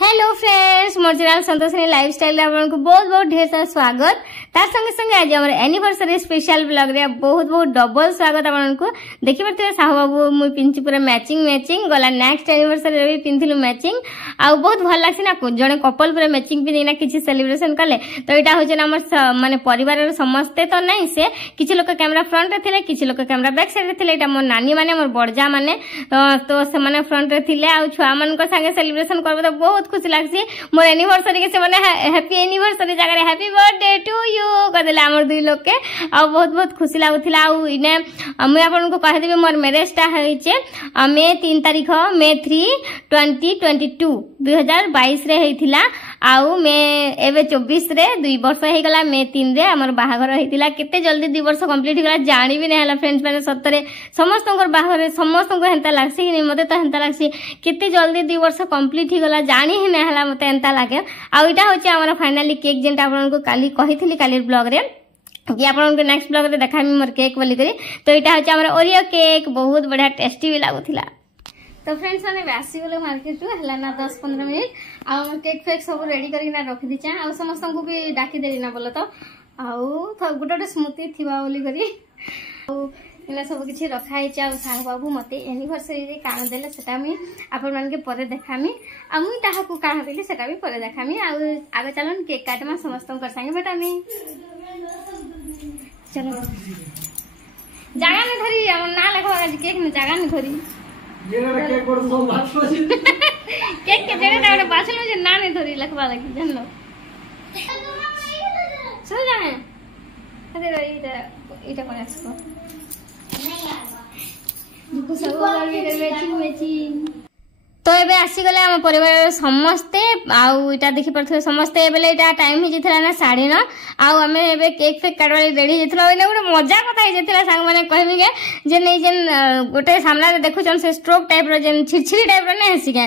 Hello friends मोर channel Santoshini lifestyle आपको बहुत बहुत ढेर सारा स्वागत तार संगे संगे आज हमर एनिवर्सरी स्पेशल ब्लॉग रे बहुत बहुत डबल स्वागत आपको देखि परथे साहू बाबू मुई पिंची पूरा मैचिंग गला नेक्स्ट एनिवर्सरी रे भी पिंथिलु मैचिंग आ बहुत भल लागसी ना जने कपल पूरा मैचिंग पिनी ना किछि सेलिब्रेशन कले तो एटा होचे ना हमर माने परिवार रे समस्त तो नहीं से किछि लोक कैमरा फ्रंट रे थिले किछि लोक कैमरा बैक साइड रे थिले एटा मोर नानी माने मोर बड़जा माने तो से माने फ्रंट रे थिले आ छुआ मन को संगे सेलिब्रेशन करबो तो बहुत खुशी लागसी मोर एनिवर्सरी के से माने हैप्पी एनिवर्सरी जगह रे हैप्पी बर्थडे टू यू कदेला हमर दुई लोग के आ बहुत बहुत खुशी लागुथिला आ इने मैं आपन को कह देबे मोर मैरिज टा होइचे मे 3 तारीख मे 3 2022 2022 रे हेतिला आउ मे एबे 24 रे 2 वर्ष हे गला मे 3 रे हमर बाहागर हेतिला केते जल्दी 2 वर्ष कंप्लीट गला जानि भी नै हला फ्रेंड्स माने सतरे समस्त को बाहागर समस्त को हेंता लागसी कि मते तो हेंता लागसी केते जल्दी 2 वर्ष कंप्लीट ही गला जानि ही नै हला मते हेंता लागे आ इटा होचे हमर फाइनली केक जेंटा आपन को काली कहिथिली काली ब्लॉग रे कि आपन को नेक्स्ट ब्लॉग रे देखामी मोर केक बोली करी तो इटा होचे हमर ओरियो केक बहुत बढ़िया टेस्टी भी लागुथिला। तो फ्रेंड्स माने आसी गले मार्केट रु हला ना 10-15 मिनिट आ हमर केक फेक सब रेडी करी ना रखि दिचा आ समस्त को भी डाकी देली ना बोलो तो आउ गोटे गोटे स्मृति थिबा बोली करी इला सब किछि रखा है आ सांग बाबू मते एनिवर्सरी रे कान देले सेटा मी आपन मन के परे देखामी आ मुई ताहा को कान देली सेटा भी परे देखामी आ आगे चलन केक काटमा समस्त कर संगे बेटामी चलो जागा ने धरी हमर ना लखवा केक ने जागा ने धरी जेरा केक बड़ सो बाछलो केक के जेरे दाडे बाछलो जे ना ने धरी लखवा लगी जानलो चल जाए अरे इटा कोन आसको तो एबे आसी गले हम परिवार समस्ते आउ इटा देखि परथे समस्ते एबे इटा टाइम ही जिथला ना 9:30 आउ हमें एबे केक फेक काटवाली रेडी जिथला ओने गोटे मजा कथा ही जिथला संग माने कहबी के जे नै जेन गोटे सामना रे देखु छन से स्ट्रोक टाइप रो जेन छिरछिरी टाइप रो नै हसी के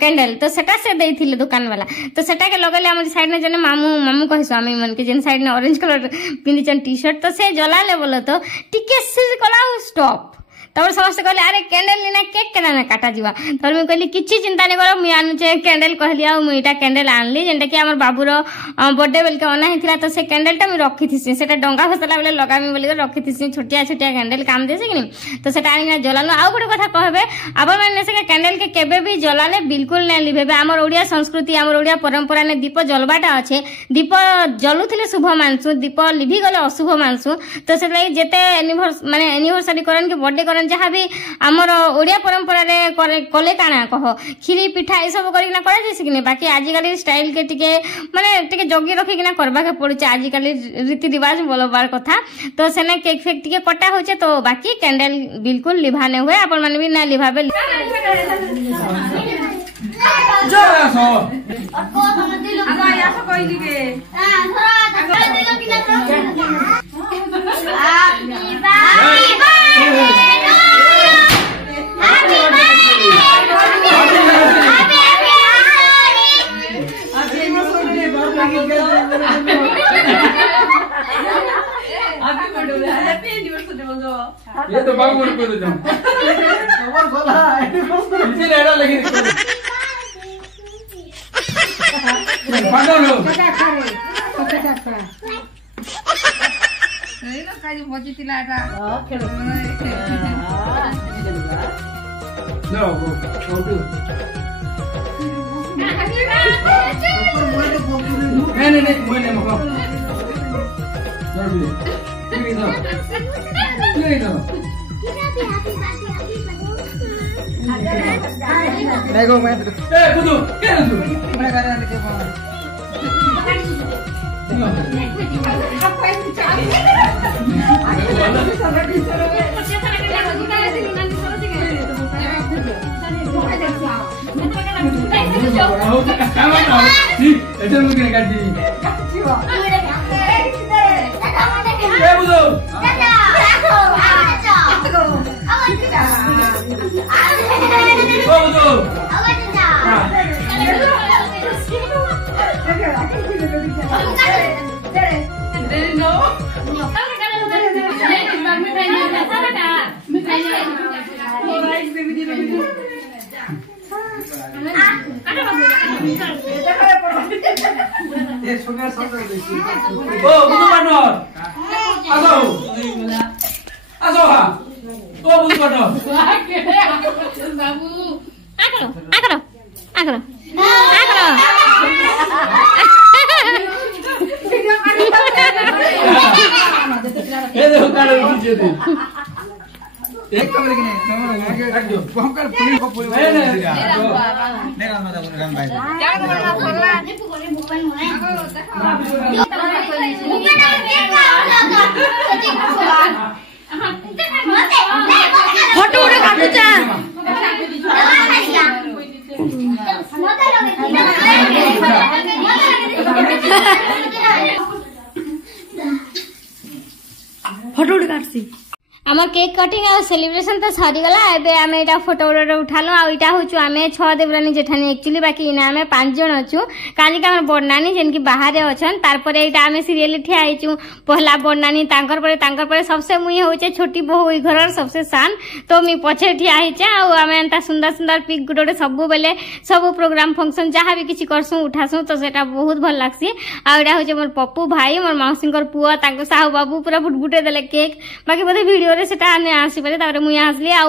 कैंडल तो सेटा से देथिले दुकान वाला तो सेटा के लगले हमर साइड ने जने मामू कहि स्वामी मन के जेन साइड ने ऑरेंज कलर पिंदी छन टी-शर्ट तो से जलाले बोलो तो टिके सिर कला स्टॉप तब समस्त कहले अरे कैंडल लेना केक केना ना काटा जीवा तब मैं कहली किछि चिंता नै करो मैं आनु छे कैंडल कहली आ मुइटा कैंडल आनली जेंटा कि हमर बाबूर बर्थडे बेल के अना हिथिला तो से कैंडल टा मैं रखी थिसी सेटा डंगा फसला बेले लगामी बोली रखी थिसी छोटिया छोटिया कैंडल काम देसे कि तो सेटा आनी जलालो आ गोटे कथा कहबे अब माने से कैंडल के केबे भी जलाले बिल्कुल नै लिभेबे हमर ओडिया संस्कृति हमर ओडिया परंपरा ने दीप जलबाटा अछि दीप जलुथिले शुभ मानसु दीप लिभि गले अशुभ मानसु तो सेटा जेते एनिवर्सरी करन के बर्थडे जहाँ भी आमर ओडिया परंपरा रे कले काना कह खीरी पिठा ये सब करना करा जैसे कि बाकी आजिकल स्टाइल के टिके माने टिके जगी रखिकिना करबा के पड़ुचे आजिकल रीति रिवाज बोलबार कथा तो सेने केक फेक टिके कटा होचे तो बाकी कैंडल बिल्कुल लिभाने हुए अपन मन भी ना लिभाबे जोरासो को हम दिलो आया सो कहि दिबे थोड़ा दिलो कि ना हैप्पी बर्थडे ये तो बाबू को दे दो खबर बोला इसी रेडा लगी पागल हो ए ना काजी बजितिला एटा खेलो नो वो छोटू नहीं मोने मको जरूरी नहीं तो नहीं गो मैं ए बुदू क्या तू मैं कर रहा के फोन ऐसे मुझे काट दी ए बुदू ये सुने सब ओ बुदु पार्टनर आसो आसो हा ओ बुदु पार्टनर बाबू आकरो आकरो आकरो आकरो ये देखो काले नीचे दे एक कमरे की नहीं आगे रख दो हम कर पुलिस को पुलिस नहीं नहीं मत रंग भाई क्या करना पड़ला देखो कोने भूपन फोटो उठे काटू चा फोटो उठे काटसी आम केक कटिंग आ सेलिब्रेशन तो सरीगला एबे आम एटा फोटो उठालु आ इटा होचु आमे 6 देवरानी जेठानी एक्चुअली बाकी इना आमे 5 जन अछु काली का हमर बडनानी जेन की बाहर अछन तार पर एटा आमे सीरियली ठिया आइचु पहला बडनानी तांकर पर सबसे मुई होचे छोटी बहू ई घरर सबसे सान तो मी पछे ठिया आइचे आ आमे एंता सुंदर सुंदर पिक गुडोडे सब बेले सब प्रोग्राम फंक्शन जहां भी किछि करसु उठासु तो सेटा बहुत भल लागसी आ एटा होचे मोर पप्पू भाई मोर मौसीकर पुआ ताको साहू बाबू पूरा फुटफुटे देले केक बाकी बोधे वीडियो रे सेटा आने आसी पारे तारे मुई आसली आ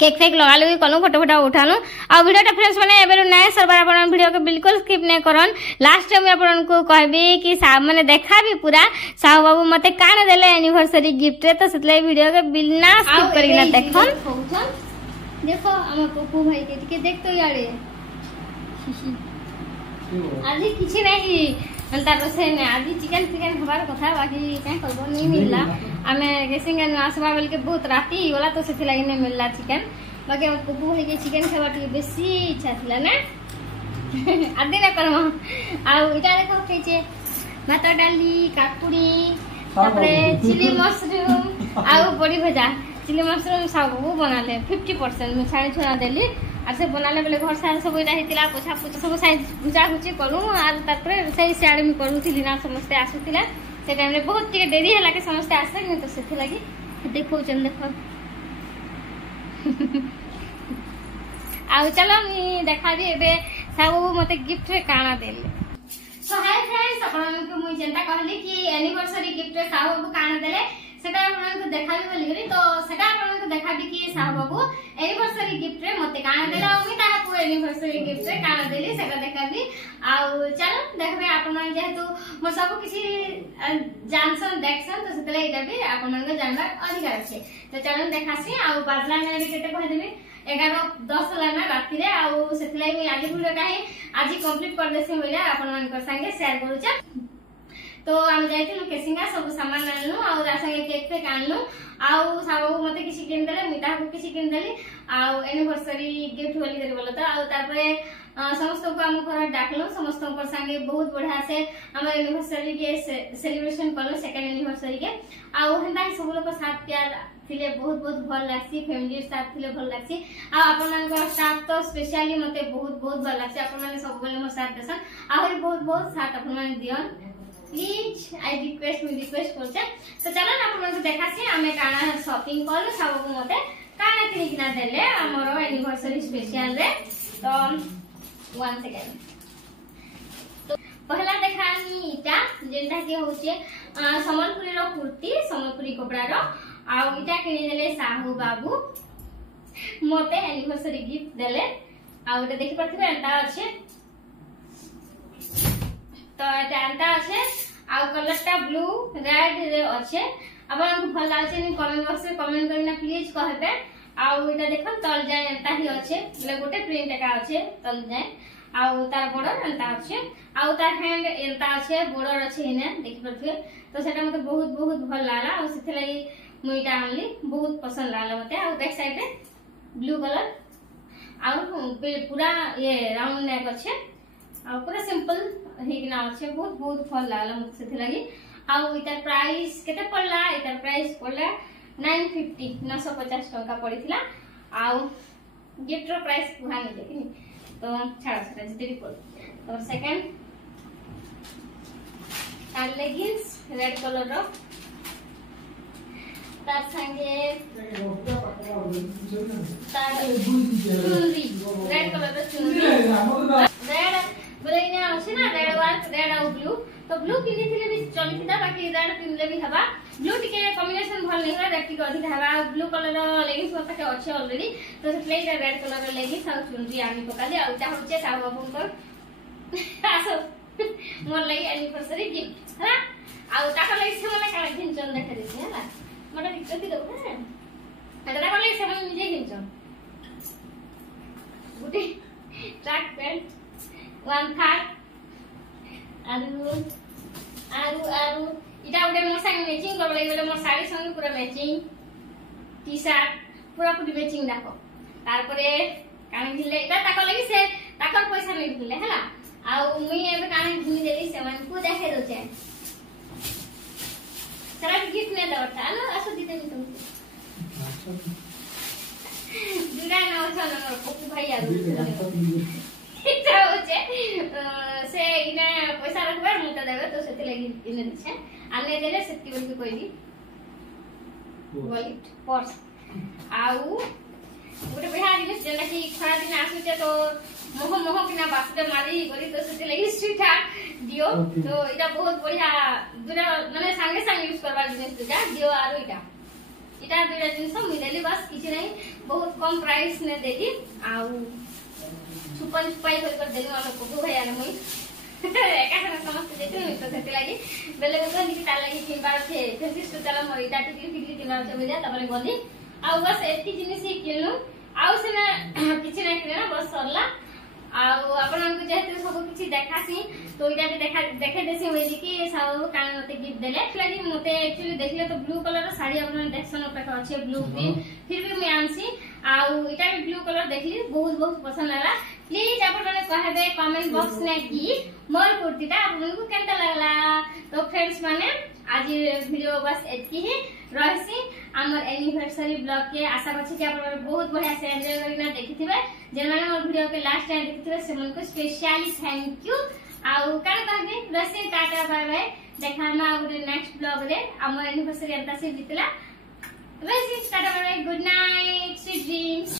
केक फेक लगा लगी कलु फोटो फोटो उठानु आ वीडियोटा फ्रेंड्स माने एबेरु नाय सरबार आपण वीडियो के बिल्कुल स्किप नै करन लास्ट में आपण को कहबी कि माने देखाबी पूरा साहू बाबू मते काने देले एनिवर्सरी गिफ्ट रे तो सेतले वीडियो के बिना स्किप करिना देखन देखो हम पप्पू भाई के टिके देख तो यारे आज किछि नहीं अंता रोसे ने आज चिकन खबर कथा बाकी काय करबो नहीं मिलला आमे गेसिंग न आसबा बेल के बहुत राती होला तो सेथि लागि नै मिलला चिकन बाकी हम पप्पू भाई के चिकन खावा टी बेसी इच्छा थिला ना आदि ना करम आ इटा देखो केचे भात डाली काकुड़ी तापरे चिली मशरूम आ बड़ी भजा चिली मशरूम सब बनाले 50% में 6.5 देली আর সে বনালে বেলে ঘর সারা সব এটা হেতিলা পোছা পোছা সব সাইজ গুজা গুজি করু আর তারপরে সেই সিয়াড়ে মি করুছিলি না সমস্তে আসুছিলা সে টাইমে বহুত টিকে দেরি হেলা কে সমস্তে আসলে কিন্তু সেথি লাগি দেখো চল দেখো ଆଉ चलो मी देखाबी एबे सब मते गिफ्ट रे काना देले सो हाय फ्रेंड्स अपन को मुई चिंता कहली कि एनिवर्सरी गिफ्ट रे साहू बाबू काना देले सेटा अपन को देखाबी बोली तो सेटा अपन को देखाबी कि साहू बाबू एनिवर्सरी गिफ्ट रे मते काना देला मुई ता को एनिवर्सरी गिफ्ट रे काना देली सेटा देखाबी आ चलो देखबे अपन जेहेतु मोर सब किछि जानसन देखसन तो सेतले एटा भी अपन को जानबा अधिकार अछि तो चलो देखासी आ बाजला ने केते कह देबी 11:10 लाना राती रे आ सेतले मी आज वीडियो काहे आज कंप्लीट कर देसी होइला अपन मन को संगे शेयर करू छ तो हम जाइतिलु केसिंगा सब सामान आनलु आ संगे केक पे आनलु आ साबू मते किछि किन देले मिटा को किछि किन देली आ एनिवर्सरी गिफ्ट होली करे बोलो तो आ तारपरे समस्त को हम घर डाकलो समस्त को संगे बहुत बढ़िया से हमर एनिवर्सरी के सेलिब्रेशन करलो सेकंड एनिवर्सरी के आ हेंदा सब लोग साथ प्यार थिले बहुत बहुत भल लागसी फैमिली साथ थिले भल लागसी आ अपन मन को साथ तो स्पेशली मते बहुत बहुत भल लागसी अपन मन सब बेले मोर साथ देसन आ बहुत बहुत साथ अपन मन दियन प्लीज आई रिक्वेस्ट करछे तो चलो ना अपन को देखासी हमें काना शॉपिंग करलो सब को मते काना किनि किना देले हमरो एनिवर्सरी स्पेशल रे तो 1 सेकंड तो पहला देखानी इटा जेंटा के होचे समलपुरी रो कुर्ती समलपुरी कपड़ा रो आ इटा किनि देले साहू बाबू मोते एनिवर्सरी गिफ्ट देले आ ओटा देखि परथिबे एटा अछि तो एटा अछि आ कलरटा ब्लू रेड रे अछि अपन भल लागै नि कमेंट बॉक्स में कमेंट करना प्लीज कहबे आ एटा देखन तल जाय एटा ही अछि ले गोटे प्रिंट का अछि तल जाय आ तार बॉर्डर एटा अछि आ तार हैंड एटा अछि बॉर्डर अछि इने देखि परथिबे तो सेटा मते बहुत बहुत भल लागला आ सेथे लागि मुईटा आनली बहुत पसंद लागला मते आ बैक साइड रे ब्लू कलर आ पूरा ये राउंड नेक अछि आ पूरा सिंपल हेगिना अछि बहुत बहुत भल लागला मते सेथे लागि आ इतार प्राइस केते पड़ला इतार प्राइस पड़ला 950 टका पड़िथिला आ गिफ्ट रो प्राइस कुहा नै देखिनी तो छाड़ा छाड़ा जते भी पड़ तो सेकंड तार लेगिंग्स रेड कलर रो तार संगे तार चुनरी रेड कलर रो चुनरी रेड कि रेड पिनले भी हवा ब्लू टिके कॉम्बिनेशन भल नहीं रेड टिके अधिक हवा ब्लू कलर लेगिंग्स मोर पाखे अच्छे ऑलरेडी तो से रेड कलर लेगिंग्स आ चुनरी आनी पका दे आ ता होचे साहू बाबू को आसो मोर लगी एनिवर्सरी गिफ्ट है आ ताका लगी से मला काला घिनचन देखा देती है ना मटा दिक्कत दो है एटा ताका लगी से मला निजे घिनचन गुटी ट्रैक पैंट वन थार्ड आरु इटा उडे मोर संग मैचिंग करबा लागि बोले मोर साड़ी संग पूरा मैचिंग टी शर्ट पूरा पूरी मैचिंग देखो तार परे कान घिले इटा ताका लागि से ताकर पैसा नै घिले हला आ मुई एबे कान घिनी देली से मन को देखे दो छै चला गिफ्ट ने दवटा न असो दिते नि तुम दुरा न छ न पप्पू भाई आरु इटा होचे से इना पैसा रखबे मुता देबे तो सेति लागि इने दिछे आने देले सेति बोल के कहली वॉलेट पर्स आउ गोटे बढ़िया जिनिस जेना कि खरा दिन आसुचे तो मोह किना बासुटे मारी करी तो सेति लागि स्वीटा दियो तो इटा बहुत बढ़िया दुरा माने संगे संगे यूज करबा जिनिस दुटा दियो आरो इटा दुरा जिनिस मि देली बस किछि नै बहुत कम प्राइस ने देली आउ छुपन छुपाई कर देली हम पप्पू भाई आने मुई एका संग समस्त देते तो सेति लागि बेले बेले निकि तार लागि किनबार छे फेसिस तो चला मोर इटा टिकली किनबार छे बुझा तबले गली आ बस एति जिनिस ही किनु आउ सेना किछि नै किना बस सरला आउ आपन को जेते सब किछि देखासी तो इटा भी देखे देसी होई कि साउ कान मते गिफ्ट देले लागि मते एक्चुअली देखले तो ब्लू कलर रो साड़ी आपन देखसन पे अछि ब्लू ग्रीन फिर भी मैं आंसी आउ इटा भी ब्लू कलर देखली बहुत बहुत पसंद आला प्लीज आप लोग कहबे कमेंट बॉक्स में कि मोर कुर्तीटा आपन को केनता लागला तो फ्रेंड्स माने आज वीडियो बस एतकी ही रहसी हमर एनिवर्सरी ब्लॉग के आशा करछि कि आप बहुत बढ़िया से एंजॉय करना देखिथिबे जे माने मोर वीडियो के लास्ट टाइम देखिथिबे से मन को स्पेशली थैंक यू आउ कान कहबे रहसी टाटा बाय बाय देखा मा नेक्स्ट ब्लॉग रे हमर एनिवर्सरी एंता से बितला रहसी tata bye bye good night sweet dreams.